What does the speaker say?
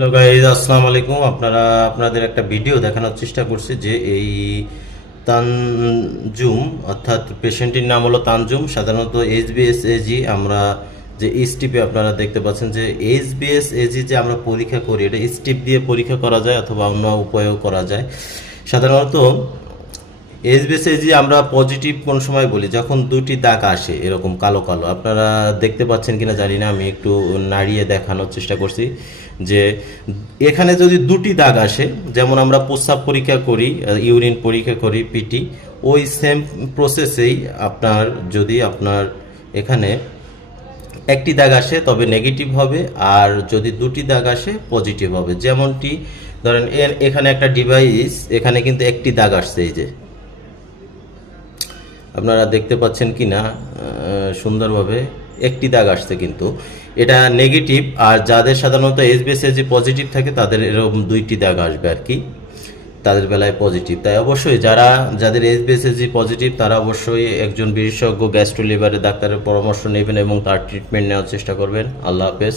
Hello guys, আসসালামু আলাইকুম। আপনাদের একটা ভিডিও দেখানোর চেষ্টা করছি যে এই তানজুম, অর্থাৎ পেশেন্টটির নাম হলো তানজুম। সাধারণত এইচবিএসএজি আমরা যে স্টিপে আপনারা দেখতে পাচ্ছেন যে এইচবিএসএজি যে আমরা পরীক্ষা করি, এটা স্টিপ দিয়ে পরীক্ষা করা যায় অথবা অন্য উপায়েও করা যায়। সাধারণত এইচবিএসএজি আমরা পজিটিভ কোন সময় বলি, যখন দুটি দাগ আসে এরকম কালো কালো। আপনারা দেখতে পাচ্ছেন কিনা জানি না, আমি একটু নাড়িয়ে দেখানোর চেষ্টা করছি যে এখানে যদি দুটি দাগ আসে, যেমন আমরা প্রস্রাব পরীক্ষা করি, ইউরিন পরীক্ষা করি, পিটি, ওই সেম প্রসেসেই আপনার এখানে একটি দাগ আসে তবে নেগেটিভ হবে, আর যদি দুটি দাগ আসে পজিটিভ হবে। যেমনটি ধরেন এখানে একটা ডিভাইস, এখানে কিন্তু একটি দাগ আসছে, এই যে আপনারা দেখতে পাচ্ছেন কি না সুন্দরভাবে একটি দাগ আসছে, কিন্তু এটা নেগেটিভ। আর যাদের সাধারণত এইচবিএসএজি পজিটিভ থাকে তাদের এরকম দুইটি দাগ আসবে আর কি, তাদের বেলায় পজিটিভ। তাই অবশ্যই যাদের এইচবিএসএজি পজিটিভ তারা অবশ্যই একজন বিশেষজ্ঞ গ্যাস্ট্রো লিভারের ডাক্তারের পরামর্শ নেবেন এবং তার ট্রিটমেন্ট নেওয়ার চেষ্টা করবেন। আল্লাহ হাফেজ।